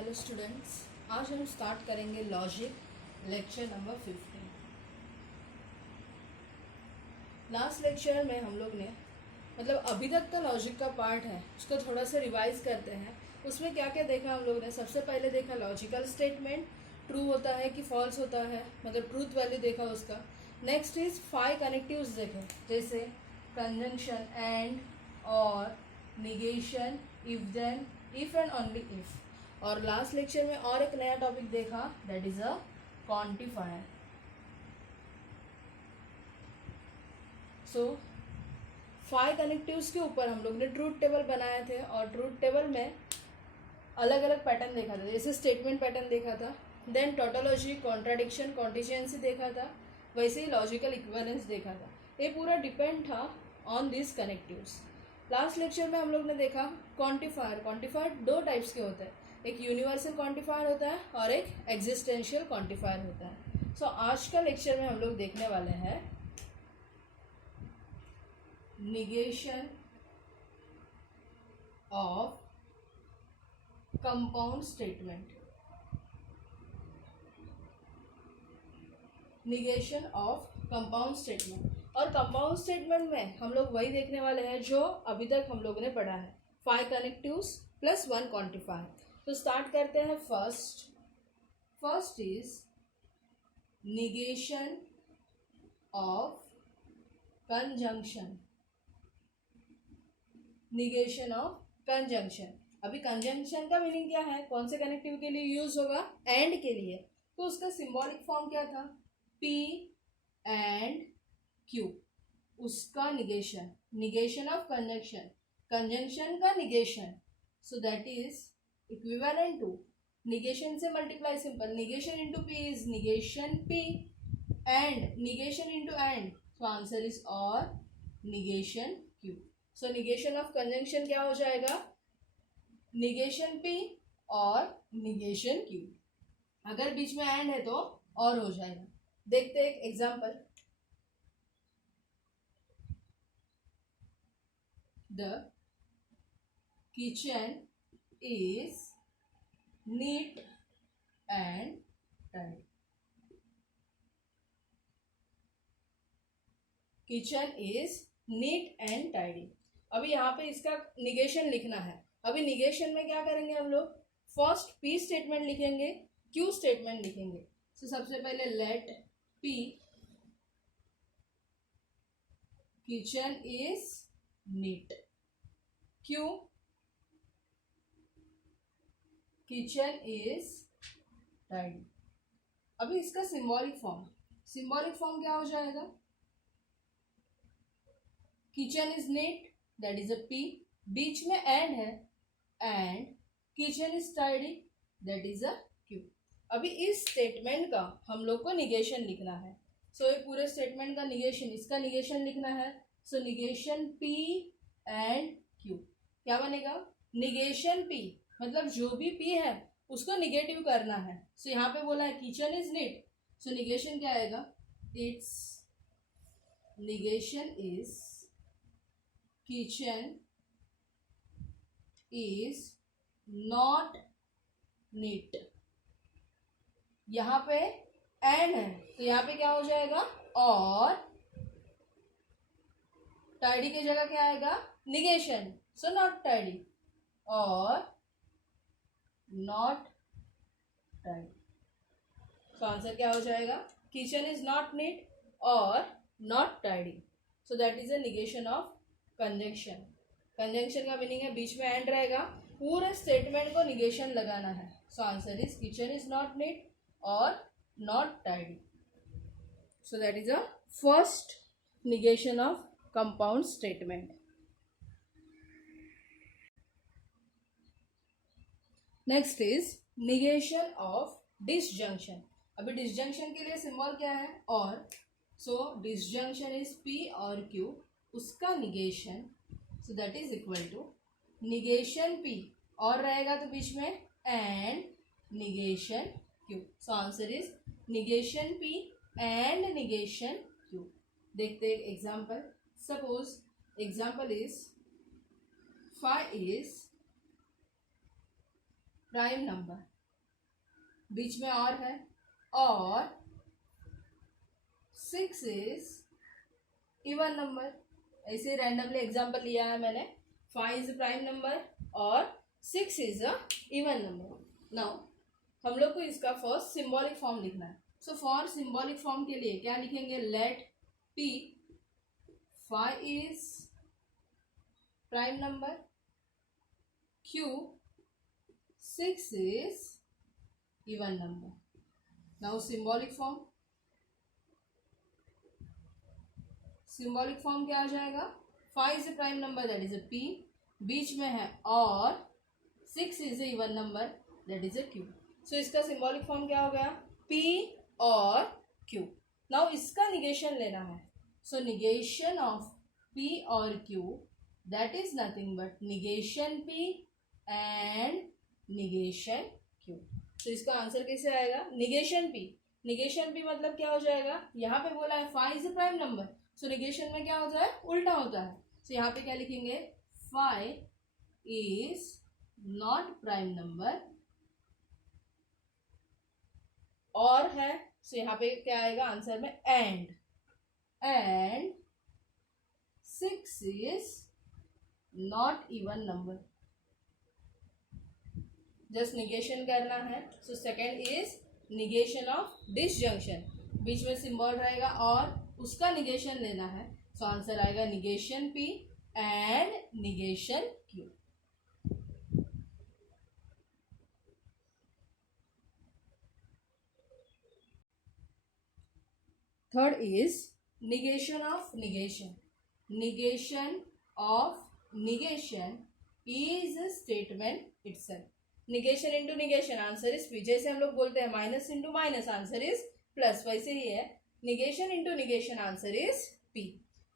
Hello students, आज हम start करेंगे logic lecture number 15। Last lecture में हम लोग ने अभी तक तो लॉजिक का पार्ट है उसको थोड़ा सा रिवाइज करते हैं। उसमें क्या क्या देखा हम लोग ने? सबसे पहले देखा लॉजिकल स्टेटमेंट, ट्रू होता है कि फॉल्स होता है, ट्रूथ वैल्यू देखा उसका। नेक्स्ट इज 5 कनेक्टिव्स देखे, जैसे कंजंक्शन, एंड, और, negation, if then, if and only if. और लास्ट लेक्चर में और एक नया टॉपिक देखा, that is a quantifier. So 5 connectives के ऊपर हम लोग ने ट्रूथ टेबल बनाए थे, और ट्रूथ टेबल में अलग अलग पैटर्न देखा था, जैसे स्टेटमेंट पैटर्न देखा था, देन टोटोलॉजी, कॉन्ट्राडिक्शन, कॉन्टिजेंसी देखा था, वैसे ही लॉजिकल इक्विवेलेंस देखा था। ये पूरा डिपेंड था on this connectives. Last lecture में हम लोग ने देखा क्वांटिफायर। क्वांटिफायर दो टाइप्स के होते हैं, एक यूनिवर्सल क्वांटिफायर होता है और एक एग्जिस्टेंशियल क्वांटिफायर होता है। सो आज का लेक्चर में हम लोग देखने वाले हैं negation of compound statement. Negation of compound statement. और कंपाउंड स्टेटमेंट में हम लोग वही देखने वाले हैं जो अभी तक हम लोगों ने पढ़ा है, 5 कनेक्टिव्स प्लस 1 क्वांटिफायर। तो स्टार्ट करते हैं। First is negation of conjunction. Negation of conjunction. अभी कंजंक्शन का मीनिंग क्या है, कौन से कनेक्टिव के लिए यूज होगा? एंड के लिए। तो उसका सिंबॉलिक फॉर्म क्या था? P and Q। उसका negation, negation of conjunction, conjunction का negation. So that is equivalent to negation से multiply, simple, negation into P इज negation P, and negation into and, so answer is or negation Q। So negation of conjunction क्या हो जाएगा? Negation P और negation Q। अगर बीच में and है तो और हो जाएगा। देखते हैं एक example. The kitchen is neat and tidy. Kitchen is neat and tidy. अभी यहाँ पे इसका निगेशन लिखना है। अभी निगेशन में क्या करेंगे हम लोग? फर्स्ट P स्टेटमेंट लिखेंगे, Q स्टेटमेंट लिखेंगे। तो सबसे पहले let P kitchen is neat, Q kitchen is tidy. अभी इसका सिंबॉलिक फॉर्म क्या हो जाएगा? Kitchen is neat, that is a P, बीच में एंड है, and kitchen is tidy, that is a Q। अभी इस स्टेटमेंट का हम लोग को निगेशन लिखना है। सो ये पूरे स्टेटमेंट का निगेशन, इसका निगेशन लिखना है। So negation P and Q क्या बनेगा? निगेशन P मतलब जो भी P है उसको निगेटिव करना है। सो यहाँ पे बोला है kitchen is neat, so negation क्या आएगा? It's negation is kitchen is not neat. यहाँ पे एंड है तो यहाँ पे क्या हो जाएगा? और टाइडी की जगह क्या आएगा? निगेशन, सो नॉट टाइडी, और नॉट टाइडी। सो आंसर क्या हो जाएगा? किचन इज नॉट नीट और not tidy. So that is a negation of conjunction. Conjunction का मीनिंग है बीच में एंड रहेगा, पूरे स्टेटमेंट को निगेशन लगाना है। So answer is kitchen is not neat और not tidy. So that is a first negation of compound statement. Next is negation of disjunction. अभी disjunction के लिए सिंबल क्या है? और। so disjunction is P और Q, उसका negation, so that is equal to negation P और रहेगा तो बीच में and negation Q. So answer is negation P and negation Q. देखते हैं example. Suppose example is 5 is prime number, बीच में और है, और 6 इज इवन नंबर। ऐसे रैंडमली एग्जांपल लिया है मैंने। 5 इज प्राइम नंबर और 6 is a even number. Now हम लोग को इसका फर्स्ट सिंबॉलिक फॉर्म लिखना है। सो फॉर सिंबॉलिक फॉर्म के लिए क्या लिखेंगे? Let p 5 is prime number, q 6 is even number. Now symbolic form क्या आ जाएगा? 5 is a prime number, that is a p, बीच में है और 6 is a even number, that is a q। So इसका सिंबॉलिक फॉर्म क्या हो गया? p और q। नाउ इसका निगेशन लेना है। सो निगेशन ऑफ p और q, that is nothing but negation p and negation q। तो इसका आंसर कैसे आएगा? निगेशन p मतलब क्या हो जाएगा? यहाँ पे बोला है 5 is a prime number, so negation में क्या होता है? उल्टा होता है। सो यहाँ पे क्या लिखेंगे? 5 इज नॉट प्राइम नंबर, और है, सो यहाँ पे क्या आएगा आंसर में? And 6 is not even number. Just negation करना है। So second is negation of disjunction, बीच में सिंबल रहेगा और उसका निगेशन लेना है। सो आंसर आएगा negation p and negation q। Third is negation of negation. Negation of negation is a statement itself। Negation into negation answer is p। जैसे हम लोग बोलते हैं minus into minus answer is plus, वैसे ही है negation into negation answer is p।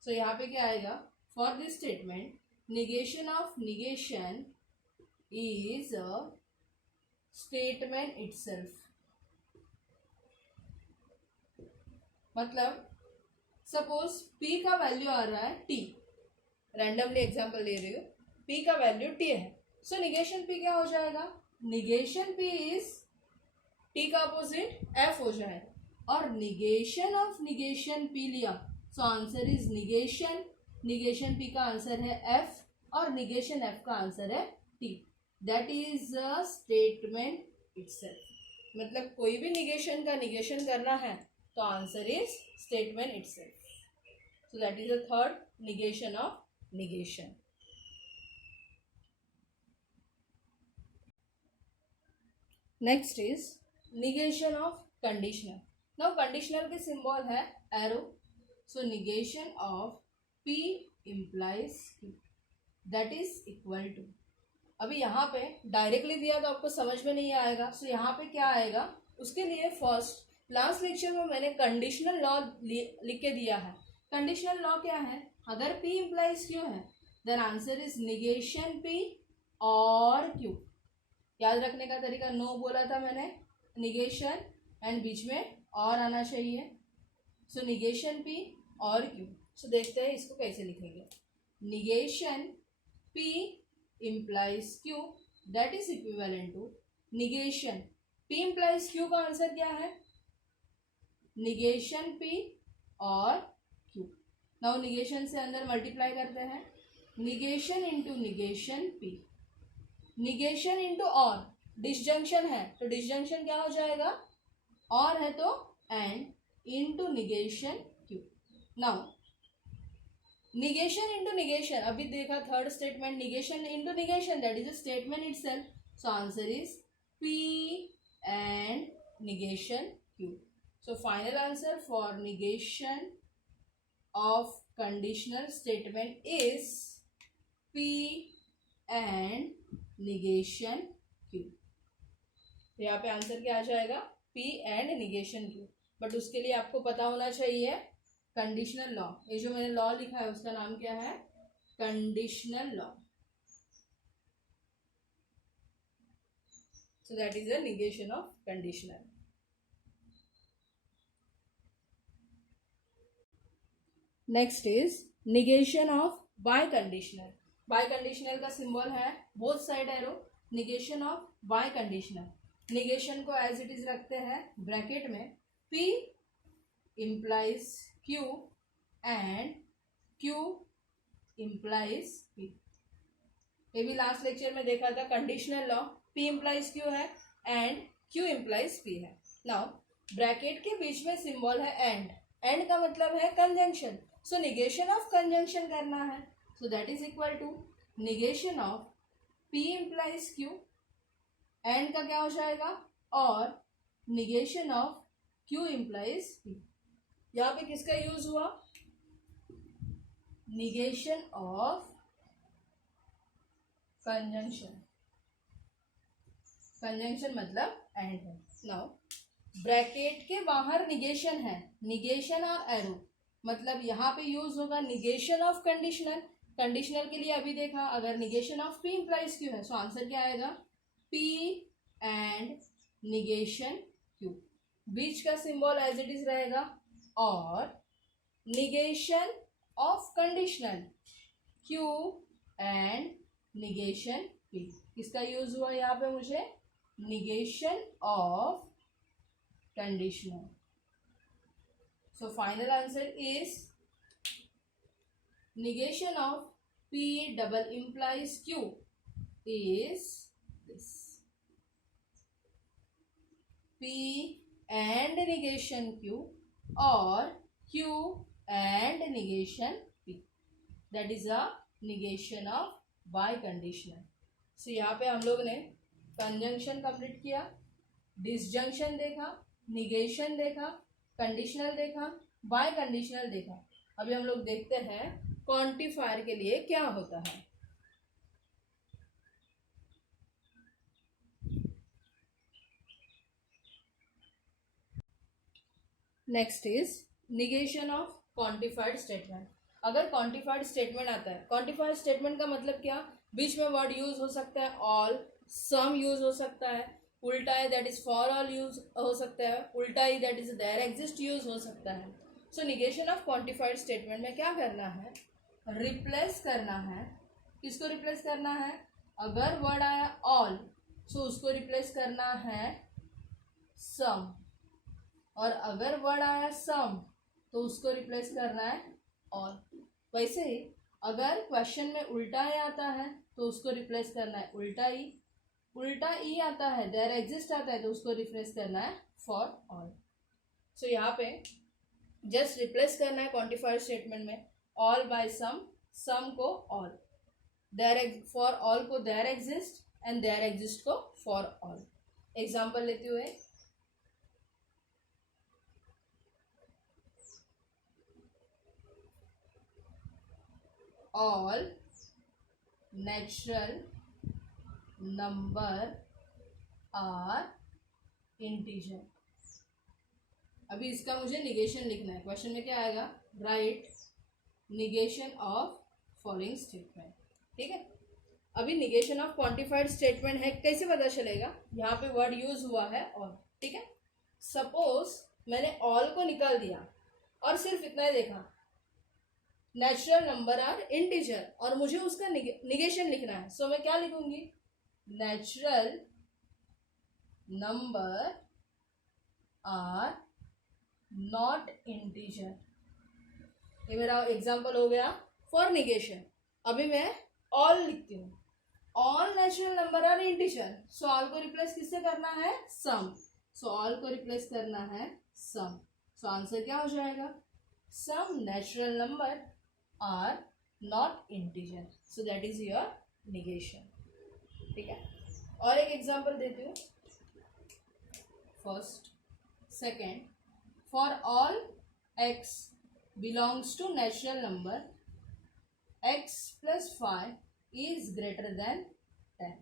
सो यहाँ पे क्या आएगा? For this statement negation of negation is a statement itself. मतलब सपोज p का वैल्यू आ रहा है t, रैंडमली एग्जांपल ले रही हूँ, p का वैल्यू t है। सो निगेशन p क्या हो जाएगा? निगेशन p इज t का अपोजिट f हो जाएगा, और निगेशन ऑफ निगेशन p लिया, सो आंसर इज निगेशन p का आंसर है f और निगेशन f का आंसर है t। That is a statement itself. मतलब कोई भी निगेशन का निगेशन करना है तो answer is statement itself. So that is the third negation of negation. Next is negation of conditional. Now conditional के सिंबल है arrow. So negation of p implies q, that is equal to. अभी यहाँ पे directly दिया तो आपको समझ में नहीं आएगा। सो यहाँ पे क्या आएगा उसके लिए फर्स्ट लास्ट लेक्चर में मैंने कंडीशनल लॉ लिख के दिया है। कंडीशनल लॉ क्या है? अगर p implies q है then answer is negation p और q। याद रखने का तरीका नो बोला था मैंने, निगेशन एंड बीच में और आना चाहिए। सो निगेशन p और q। सो देखते हैं इसको कैसे लिखेंगे। Negation p implies q, that is equivalent to negation p implies q का आंसर क्या है? निगेशन p और q। नाउ निगेशन से अंदर मल्टीप्लाई करते हैं, negation into negation p, negation into और, डिसजंक्शन है तो डिसजंक्शन क्या हो जाएगा? और है तो and into negation q। Now negation into negation, अभी देखा third statement negation into negation, that is a statement itself. So answer is p and negation q। So final answer for negation of conditional statement is p and negation q। तो यहाँ पे answer क्या आ जाएगा? p and negation q। But उसके लिए आपको पता होना चाहिए कंडीशनल लॉ। ये जो मैंने लॉ लिखा है उसका नाम क्या है? Conditional law. So that is the negation of conditional. Next is negation of bye conditional. Bye conditional का सिंबल है both side arrow. Negation of bye conditional, negation को एज इट इज रखते हैं ब्रैकेट में, P implies Q and Q implies P। ये भी last lecture में देखा था, conditional law, P implies Q है एंड Q implies P है। नाउ ब्रैकेट के बीच में सिंबल है एंड, एंड का मतलब है conjunction, so negation of conjunction करना है, so that is equal to negation of P implies Q, and का क्या हो जाएगा, और negation of Q implies P। यहाँ पे किसका यूज हुआ, निगेशन ऑफ कंजंक्शन, कंजंक्शन मतलब एंड है। नाउ ब्रैकेट के बाहर निगेशन है, निगेशन और एरो, मतलब यहाँ पे यूज होगा निगेशन ऑफ कंडीशनल, कंडीशनल के लिए अभी देखा, अगर negation of P implies Q है, सो आंसर क्या आएगा, P एंड निगेशन Q, बीच का सिंबल एज इट इज रहेगा, और negation of conditional Q and negation P, किसका यूज हुआ यहाँ पे मुझे, negation of conditional, so final answer is negation of P double implies Q is this, P and negation Q or Q and negation P, that is a negation of biconditional। so यहाँ पे हम लोग ने conjunction complete किया, disjunction देखा, negation देखा, conditional देखा, bye conditional देखा। अभी हम लोग देखते हैं क्वांटिफायर के लिए क्या होता है। Next is negation of quantified statement. अगर क्वांटिफाइड स्टेटमेंट आता है, क्वांटिफाइड स्टेटमेंट का मतलब क्या, बीच में वर्ड यूज हो सकता है ऑल, सम यूज हो सकता है, उल्टा है that is for all use हो सकता है, उल्टा ही that is there exist use हो सकता है। So negation of quantified statement में क्या करना है, रिप्लेस करना है, किसको रिप्लेस करना है, अगर वर्ड आया ऑल सो उसको रिप्लेस करना है सम, और अगर वर्ड आया सम तो उसको रिप्लेस करना है ऑल। वैसे ही अगर क्वेश्चन में उल्टा ही आता है तो उसको रिप्लेस करना है उल्टा ही, उल्टा ई आता है, देयर एग्जिस्ट आता है तो उसको रिप्लेस करना है फॉर ऑल। सो यहाँ पे जस्ट रिप्लेस करना है क्वांटिफाइड स्टेटमेंट में ऑल बाय सम, सम को ऑल, देयर फॉर ऑल को there exist and there exist को फॉर ऑल। एग्जाम्पल लेते हुए all natural number are integer। अभी इसका मुझे निगेशन लिखना है, क्वेश्चन में क्या आएगा, right negation of following statement. ठीक है, अभी निगेशन ऑफ क्वांटिफाइड स्टेटमेंट है, कैसे पता चलेगा, यहाँ पे वर्ड यूज हुआ है ऑल। ठीक है, सपोज मैंने ऑल को निकाल दिया और सिर्फ इतना ही देखा, नेचुरल नंबर आर इंटीजर, और मुझे उसका निगेशन लिखना है, सो मैं क्या लिखूंगी, natural number are not integer. ये मेरा एग्जांपल हो गया फॉर निगेशन। अभी मैं ऑल लिखती हूँ, all natural number are integer, so all को रिप्लेस किससे करना है, सम, सो ऑल को रिप्लेस करना है सम, सो आंसर क्या हो जाएगा, some natural number are not integer, so that is your negation. ठीक है, और एक एग्जांपल देती हूँ, first second, for all x belongs to natural number x plus 5 is greater than 10।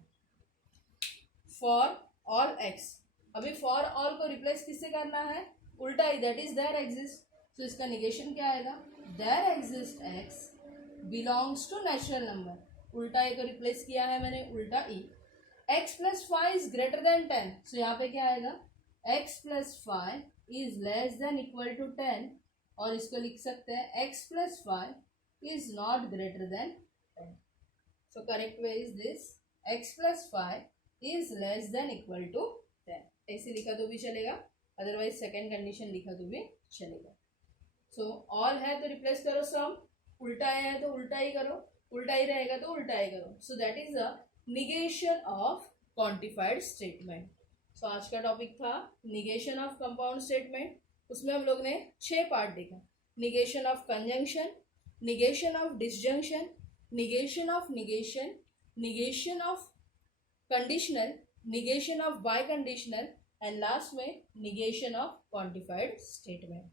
For all x, अभी फॉर ऑल को replace किससे करना है, उल्टा ही, दैट इज देयर एग्जिस्ट, तो इसका निगेशन क्या आएगा, there exist x belongs to natural number, उल्टा ए को रिप्लेस किया है मैंने, उल्टा E, x plus 5 is greater than 10, so यहाँ पे क्या आएगा, x plus 5 is less than equal to 10, और इसको लिख सकते हैं x plus 5 is not greater than 10। So correct way is this, x plus 5 is less than equal to 10, ऐसे लिखा तो भी चलेगा, अदरवाइज सेकेंड कंडीशन लिखा तो भी चलेगा। सो ऑल है तो रिप्लेस करो सम, उल्टा है तो उल्टा ही करो, उल्टा ही रहेगा तो उल्टा ही करो। So that is the negation of quantified statement. So आज का टॉपिक था निगेशन ऑफ कंपाउंड स्टेटमेंट। उसमें हम लोग ने 6 पार्ट देखा। Negation of conjunction, negation of disjunction, negation of negation, negation of conditional, negation of bye conditional and last में negation of quantified statement.